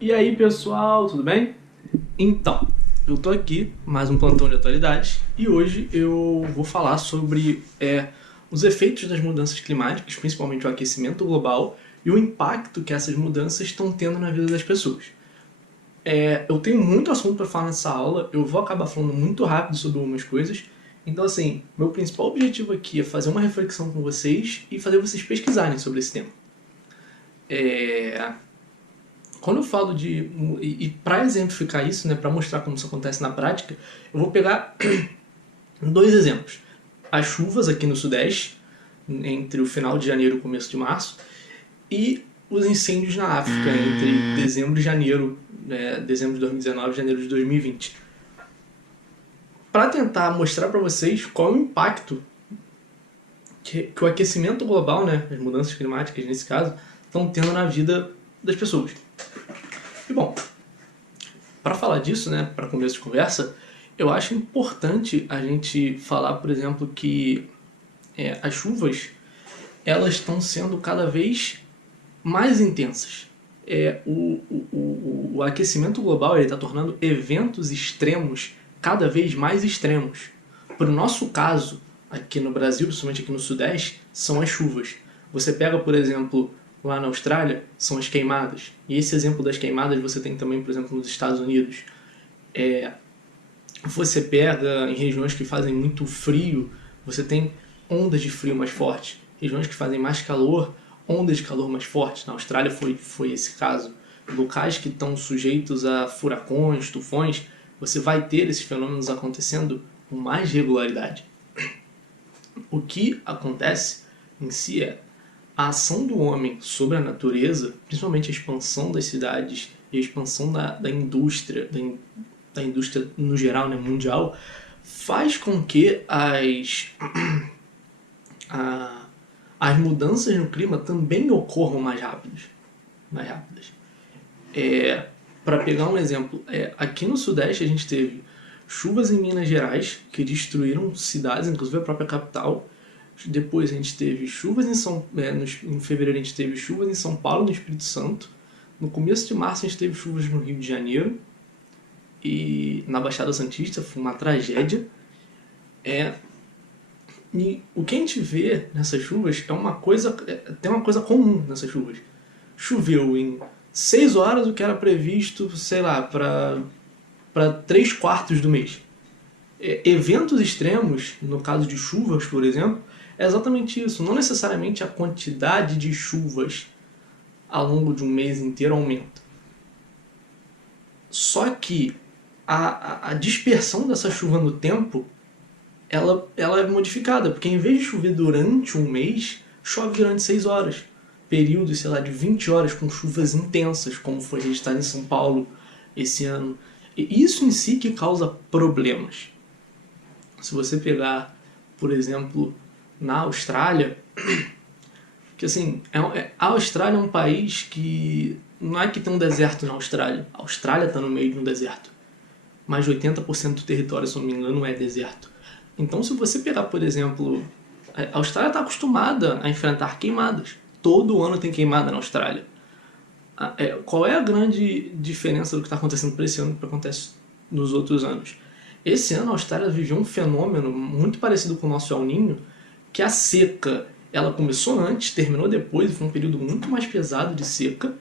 E aí pessoal, tudo bem? Então, eu tô aqui, mais um plantão de atualidades, e hoje eu vou falar sobre os efeitos das mudanças climáticas, principalmente o aquecimento global, e o impacto que essas mudanças estão tendo na vida das pessoas. Eu tenho muito assunto para falar nessa aula, eu vou acabar falando muito rápido sobre algumas coisas, então assim, meu principal objetivo aqui é fazer uma reflexão com vocês e fazer vocês pesquisarem sobre esse tema. Quando eu falo de... E para exemplificar isso, né, para mostrar como isso acontece na prática, eu vou pegar dois exemplos. As chuvas aqui no Sudeste, entre o final de janeiro e o começo de março, e os incêndios na África, entre dezembro e janeiro, dezembro de 2019 e janeiro de 2020. Para tentar mostrar para vocês qual é o impacto que o aquecimento global, né, as mudanças climáticas nesse caso, estão tendo na vida das pessoas. E bom, para falar disso, né, para começo de conversa, eu acho importante a gente falar, por exemplo, que as chuvas elas estão sendo cada vez mais intensas. O aquecimento global está tornando eventos extremos cada vez mais extremos. Para o nosso caso, aqui no Brasil, principalmente aqui no Sudeste, são as chuvas. Você pega, por exemplo, lá na Austrália, são as queimadas. E esse exemplo das queimadas você tem também, por exemplo, nos Estados Unidos. Você pega em regiões que fazem muito frio, você tem ondas de frio mais fortes. Regiões que fazem mais calor, ondas de calor mais fortes. Na Austrália foi esse caso. Locais que estão sujeitos a furacões, tufões, você vai ter esses fenômenos acontecendo com mais regularidade. O que acontece em si é a ação do homem sobre a natureza, principalmente a expansão das cidades e a expansão da indústria, da indústria no geral, né, mundial, faz com que as mudanças no clima também ocorram mais rápidas. Para pegar um exemplo, aqui no Sudeste a gente teve chuvas em Minas Gerais que destruíram cidades, inclusive a própria capital. Depois a gente teve chuvas em fevereiro a gente teve chuvas em São Paulo, no Espírito Santo. No começo de março a gente teve chuvas no Rio de Janeiro e na Baixada Santista, foi uma tragédia. E o que a gente vê nessas chuvas tem uma coisa comum nessas chuvas. Choveu em 6 horas o que era previsto, sei lá, para 3/4 do mês. Eventos extremos, no caso de chuvas, por exemplo, é exatamente isso. Não necessariamente a quantidade de chuvas ao longo de um mês inteiro aumenta. Só que a dispersão dessa chuva no tempo, ela é modificada, porque em vez de chover durante um mês, chove durante 6 horas. Períodos, sei lá, de 20 horas com chuvas intensas, como foi registrado em São Paulo esse ano. E isso em si que causa problemas. Se você pegar, por exemplo, na Austrália, que assim, a Austrália é um país que não é que tem um deserto na Austrália. A Austrália está no meio de um deserto. Mais de 80% do território, se não me engano, é deserto. Então, se você pegar, por exemplo, a Austrália está acostumada a enfrentar queimadas. Todo ano tem queimada na Austrália. Qual é a grande diferença do que está acontecendo para esse ano do que acontece nos outros anos? Esse ano a Austrália viveu um fenômeno muito parecido com o nosso El Niño, que a seca ela começou antes, terminou depois, e foi um período muito mais pesado de seca.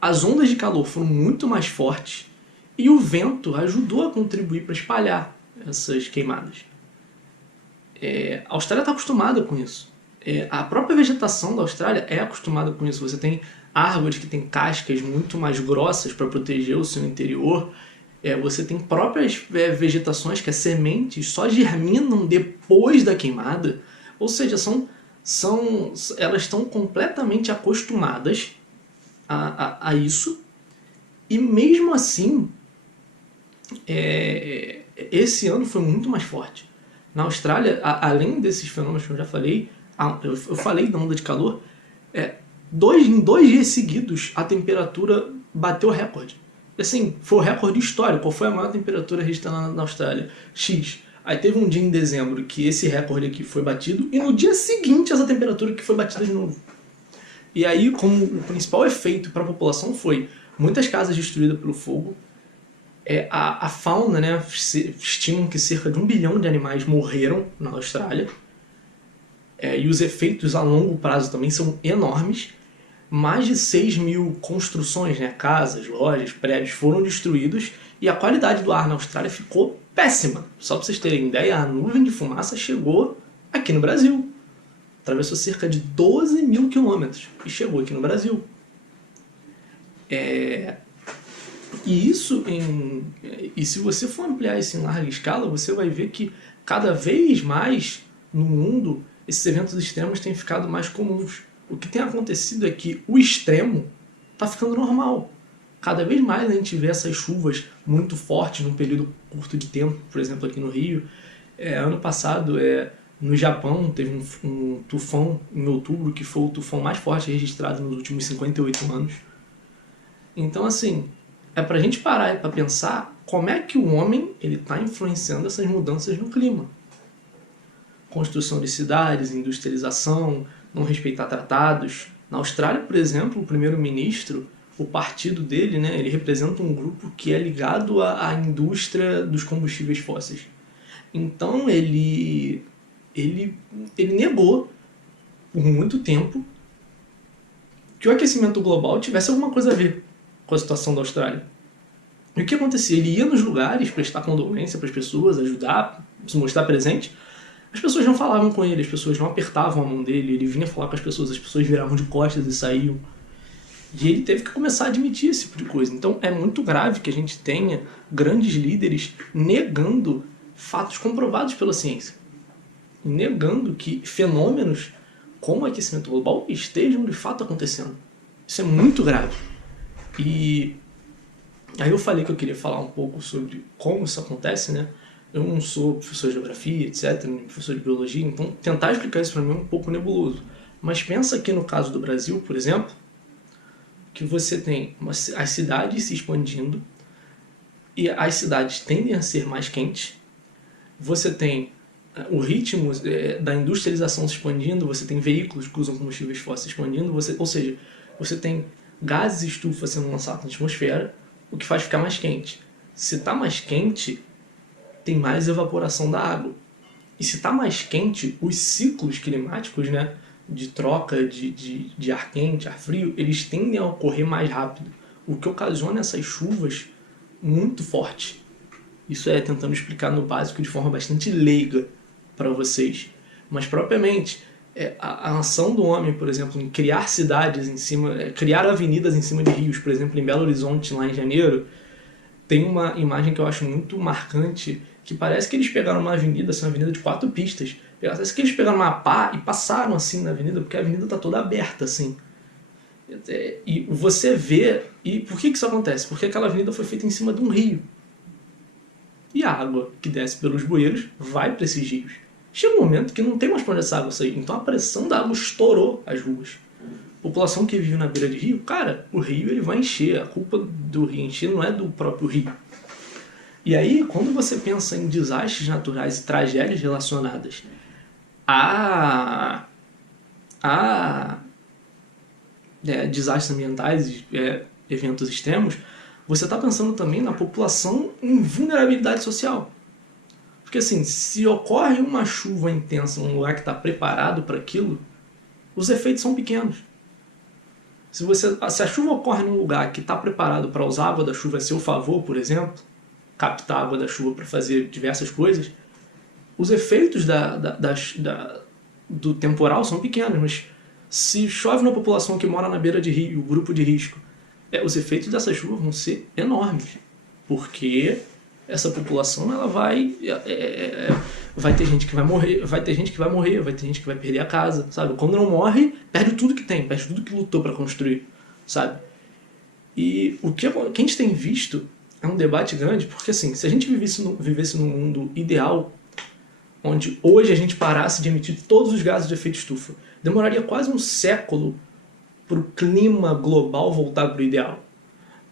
As ondas de calor foram muito mais fortes e o vento ajudou a contribuir para espalhar essas queimadas. A Austrália está acostumada com isso. A própria vegetação da Austrália é acostumada com isso. Você tem árvores que têm cascas muito mais grossas para proteger o seu interior. Você tem próprias vegetações que as sementes só germinam depois da queimada. Ou seja, elas estão completamente acostumadas a isso. E mesmo assim, esse ano foi muito mais forte. Na Austrália, além desses fenômenos que eu já falei, eu falei da onda de calor, em 2 dias seguidos a temperatura bateu recorde. Assim, foi o recorde histórico. Qual foi a maior temperatura registrada na Austrália? X. Aí teve um dia em dezembro que esse recorde aqui foi batido e no dia seguinte essa temperatura que foi batida de novo. E aí, como o principal efeito para a população foi muitas casas destruídas pelo fogo, a fauna, né, estimam que cerca de 1 bilhão de animais morreram na Austrália, e os efeitos a longo prazo também são enormes. Mais de 6 mil construções, né, casas, lojas, prédios foram destruídos e a qualidade do ar na Austrália ficou péssima. Só para vocês terem ideia, a nuvem de fumaça chegou aqui no Brasil. Atravessou cerca de 12 mil quilômetros e chegou aqui no Brasil. E se você for ampliar isso em larga escala, você vai ver que cada vez mais no mundo esses eventos extremos têm ficado mais comuns. O que tem acontecido é que o extremo está ficando normal. Cada vez mais a gente vê essas chuvas muito fortes num período curto de tempo, por exemplo aqui no Rio. Ano passado, no Japão, teve um tufão em outubro, que foi o tufão mais forte registrado nos últimos 58 anos. Então, assim, é pra gente parar para pensar como é que o homem está influenciando essas mudanças no clima. Construção de cidades, industrialização, não respeitar tratados. Na Austrália, por exemplo, o primeiro-ministro, o partido dele, né, ele representa um grupo que é ligado à indústria dos combustíveis fósseis. Então ele negou por muito tempo que o aquecimento global tivesse alguma coisa a ver com a situação da Austrália. E o que acontecia? Ele ia nos lugares prestar condolência para as pessoas, ajudar, se mostrar presente. As pessoas não falavam com ele, as pessoas não apertavam a mão dele, ele vinha falar com as pessoas viravam de costas e saíam. E ele teve que começar a admitir esse tipo de coisa. Então é muito grave que a gente tenha grandes líderes negando fatos comprovados pela ciência. Negando que fenômenos como o aquecimento global estejam de fato acontecendo. Isso é muito grave. E aí eu falei que eu queria falar um pouco sobre como isso acontece, né? Eu não sou professor de geografia, etc., nem professor de biologia, então tentar explicar isso para mim é um pouco nebuloso. Mas pensa aqui no caso do Brasil, por exemplo, que você tem as cidades se expandindo e as cidades tendem a ser mais quentes. Você tem o ritmo da industrialização se expandindo, você tem veículos que usam combustíveis fósseis se expandindo, ou seja, você tem gases estufa sendo lançados na atmosfera, o que faz ficar mais quente. Se está mais quente, tem mais evaporação da água. E se está mais quente, os ciclos climáticos, né, de troca de ar quente, ar frio, eles tendem a ocorrer mais rápido, o que ocasiona essas chuvas muito fortes. Isso tentando explicar no básico de forma bastante leiga para vocês. Mas propriamente, a ação do homem, por exemplo, em criar cidades em cima, criar avenidas em cima de rios, por exemplo, em Belo Horizonte, lá em janeiro, tem uma imagem que eu acho muito marcante, que parece que eles pegaram uma avenida, assim, uma avenida de 4 pistas, parece que eles pegaram uma pá e passaram assim na avenida, porque a avenida está toda aberta, assim. E você vê... E por que isso acontece? Porque aquela avenida foi feita em cima de um rio. E a água que desce pelos bueiros vai para esses rios. Chega um momento que não tem mais para onde essa água sair, então a pressão da água estourou as ruas. População que vive na beira de rio, cara, o rio ele vai encher, a culpa do rio encher não é do próprio rio. E aí, quando você pensa em desastres naturais e tragédias relacionadas a desastres ambientais e eventos extremos, você está pensando também na população em vulnerabilidade social. Porque assim, se ocorre uma chuva intensa num lugar que está preparado para aquilo, os efeitos são pequenos. Se a chuva ocorre num lugar que está preparado para usar a água da chuva a seu favor, por exemplo, captar a água da chuva para fazer diversas coisas, os efeitos do temporal são pequenos, mas se chove numa população que mora na beira de rio, grupo de risco, os efeitos dessa chuva vão ser enormes, porque essa população ela vai ter gente que vai morrer, vai ter gente que vai perder a casa, sabe? Quando não morre, perde tudo que tem, perde tudo que lutou para construir, sabe? E o que a gente tem visto é um debate grande, porque assim, se a gente vivesse num mundo ideal, onde hoje a gente parasse de emitir todos os gases de efeito estufa, demoraria quase um século para o clima global voltar para o ideal.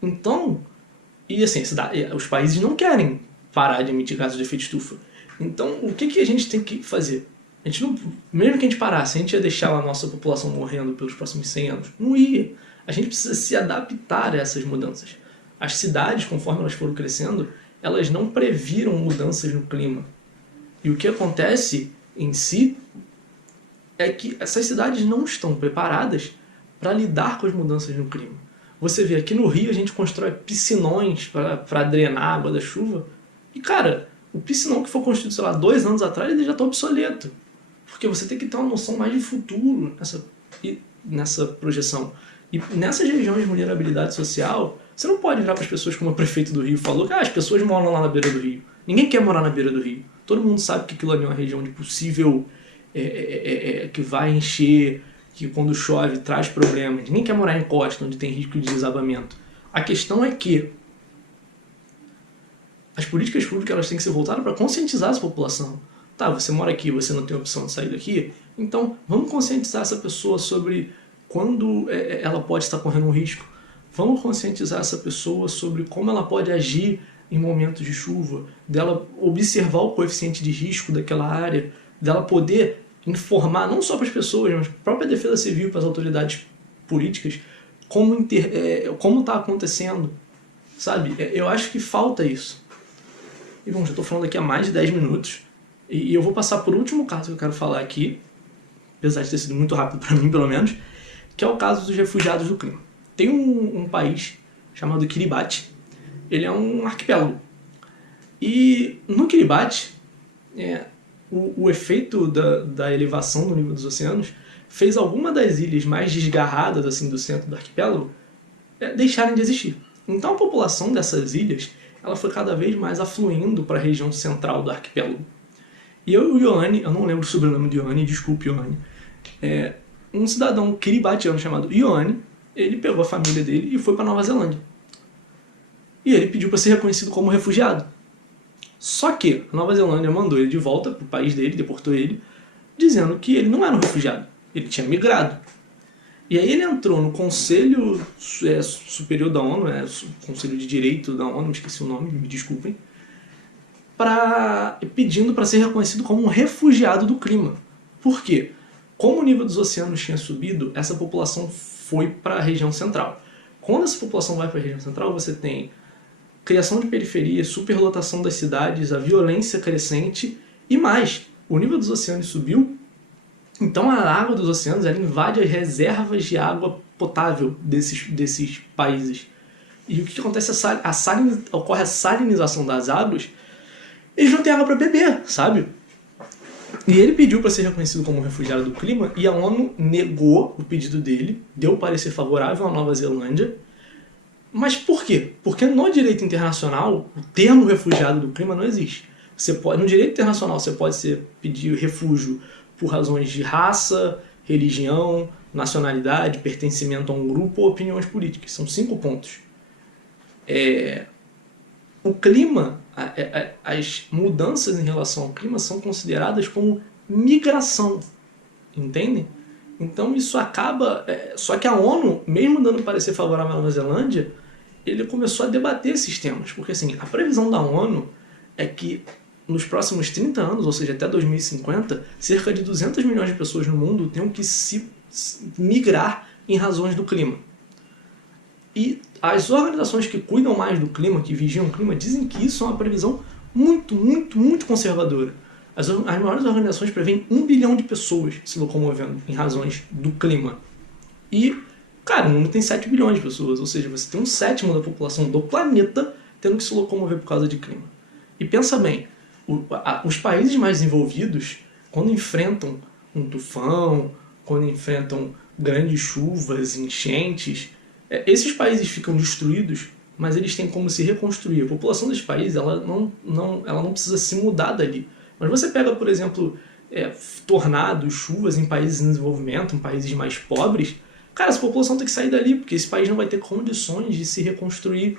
Então, e assim, os países não querem parar de emitir gases de efeito estufa. Então, o que a gente tem que fazer? A gente não, mesmo que a gente parasse, a gente ia deixar a nossa população morrendo pelos próximos 100 anos? Não ia. a gente precisa se adaptar a essas mudanças. As cidades, conforme elas foram crescendo, elas não previram mudanças no clima. E o que acontece em si é que essas cidades não estão preparadas para lidar com as mudanças no clima. Você vê, aqui no Rio a gente constrói piscinões para drenar a água da chuva. E, cara, o piscinão que foi construído, sei lá, 2 anos atrás, ele já está obsoleto. Porque você tem que ter uma noção mais de futuro nessa projeção. E nessas regiões de vulnerabilidade social, você não pode virar para as pessoas como o prefeito do Rio falou que as pessoas moram lá na beira do rio. Ninguém quer morar na beira do rio. Todo mundo sabe que aquilo ali é uma região de possível que vai encher, que quando chove traz problemas. Ninguém quer morar em costa, onde tem risco de desabamento. A questão é que as políticas públicas elas têm que ser voltadas para conscientizar essa população. Tá, você mora aqui, você não tem opção de sair daqui, então vamos conscientizar essa pessoa sobre quando ela pode estar correndo um risco. Vamos conscientizar essa pessoa sobre como ela pode agir em momentos de chuva, dela observar o coeficiente de risco daquela área, dela poder informar não só para as pessoas, mas para a própria Defesa Civil, para as autoridades políticas, como está acontecendo, sabe? Eu acho que falta isso. E bom, já estou falando aqui há mais de 10 minutos, e eu vou passar por último caso que eu quero falar aqui, apesar de ter sido muito rápido para mim, pelo menos, que é o caso dos refugiados do clima. Tem um país chamado Kiribati, ele é um arquipélago. E no Kiribati, o efeito da elevação do nível dos oceanos fez alguma das ilhas mais desgarradas assim, do centro do arquipélago deixarem de existir. Então a população dessas ilhas ela foi cada vez mais afluindo para a região central do arquipélago. E o Ioane, eu não lembro o sobrenome de Ioane, desculpe Ioane, um cidadão kiribatiano chamado Ioane, ele pegou a família dele e foi para Nova Zelândia. E ele pediu para ser reconhecido como refugiado. Só que a Nova Zelândia mandou ele de volta para o país dele, deportou ele, dizendo que ele não era um refugiado, ele tinha migrado. E aí ele entrou no Conselho Superior da ONU, Conselho de Direito da ONU, esqueci o nome, me desculpem, pedindo para ser reconhecido como um refugiado do clima. Por quê? Como o nível dos oceanos tinha subido, essa população foi para a região central. Quando essa população vai para a região central, você tem criação de periferias, superlotação das cidades, a violência crescente e mais. O nível dos oceanos subiu, então a água dos oceanos ela invade as reservas de água potável desses países. E o que acontece? Ocorre a salinização das águas, eles não têm água para beber, sabe? E ele pediu para ser reconhecido como refugiado do clima e a ONU negou o pedido dele, deu parecer favorável à Nova Zelândia. Mas por quê? Porque no direito internacional, o termo refugiado do clima não existe. No direito internacional, você pode pedir refúgio por razões de raça, religião, nacionalidade, pertencimento a um grupo ou opiniões políticas. São 5 pontos. O clima, as mudanças em relação ao clima são consideradas como migração. Entendem? Então isso acaba... Só que a ONU, mesmo dando parecer favorável à Nova Zelândia, ele começou a debater esses temas. Porque assim, a previsão da ONU é que nos próximos 30 anos, ou seja, até 2050, cerca de 200 milhões de pessoas no mundo tenham que se migrar em razões do clima. E as organizações que cuidam mais do clima, que vigiam o clima, dizem que isso é uma previsão muito, muito, muito conservadora. As maiores organizações prevêem 1 bilhão de pessoas se locomovendo em razões do clima. E, cara, o mundo tem 7 bilhões de pessoas, ou seja, você tem 1/7 da população do planeta tendo que se locomover por causa de clima. E pensa bem, os países mais desenvolvidos, quando enfrentam um tufão, quando enfrentam grandes chuvas, enchentes, esses países ficam destruídos, mas eles têm como se reconstruir. A população desses países ela não precisa se mudar dali. Mas você pega, por exemplo, tornados, chuvas em países em desenvolvimento, em países mais pobres, cara, essa população tem que sair dali, porque esse país não vai ter condições de se reconstruir.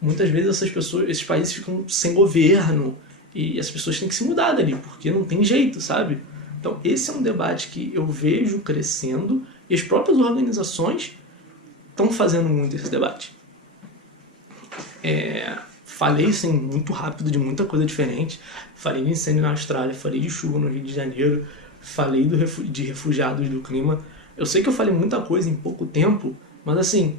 Muitas vezes esses países ficam sem governo, e as pessoas têm que se mudar dali, porque não tem jeito, sabe? Então esse é um debate que eu vejo crescendo, e as próprias organizações estão fazendo muito esse debate. Falei assim, muito rápido de muita coisa diferente. Falei de incêndio na Austrália, falei de chuva no Rio de Janeiro, falei de refugiados do clima. Eu sei que eu falei muita coisa em pouco tempo, Mas assim,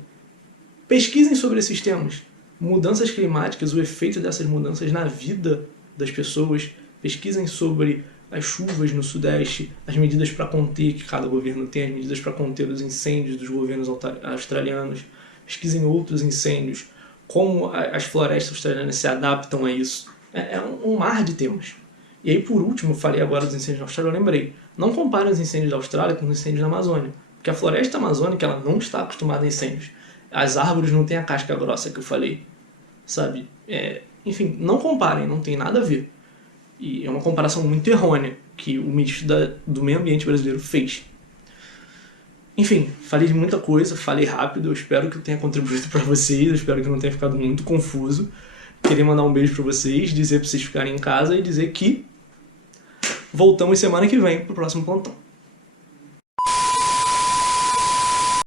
pesquisem sobre esses temas. Mudanças climáticas, o efeito dessas mudanças na vida das pessoas. Pesquisem sobre as chuvas no Sudeste, as medidas para conter, que cada governo tem, as medidas para conter os incêndios dos governos australianos. Pesquisem outros incêndios, como as florestas australianas se adaptam a isso. É um mar de temas. E aí, por último, falei agora dos incêndios da Austrália, eu lembrei. Não comparem os incêndios da Austrália com os incêndios da Amazônia. Porque a floresta amazônica ela não está acostumada a incêndios. As árvores não têm a casca grossa que eu falei. Sabe? Enfim, não comparem, não tem nada a ver. E é uma comparação muito errônea que o ministro do Meio Ambiente brasileiro fez. Enfim, falei de muita coisa, falei rápido, eu espero que eu tenha contribuído para vocês, eu espero que não tenha ficado muito confuso. Queria mandar um beijo para vocês, dizer para vocês ficarem em casa e dizer que voltamos semana que vem pro próximo plantão.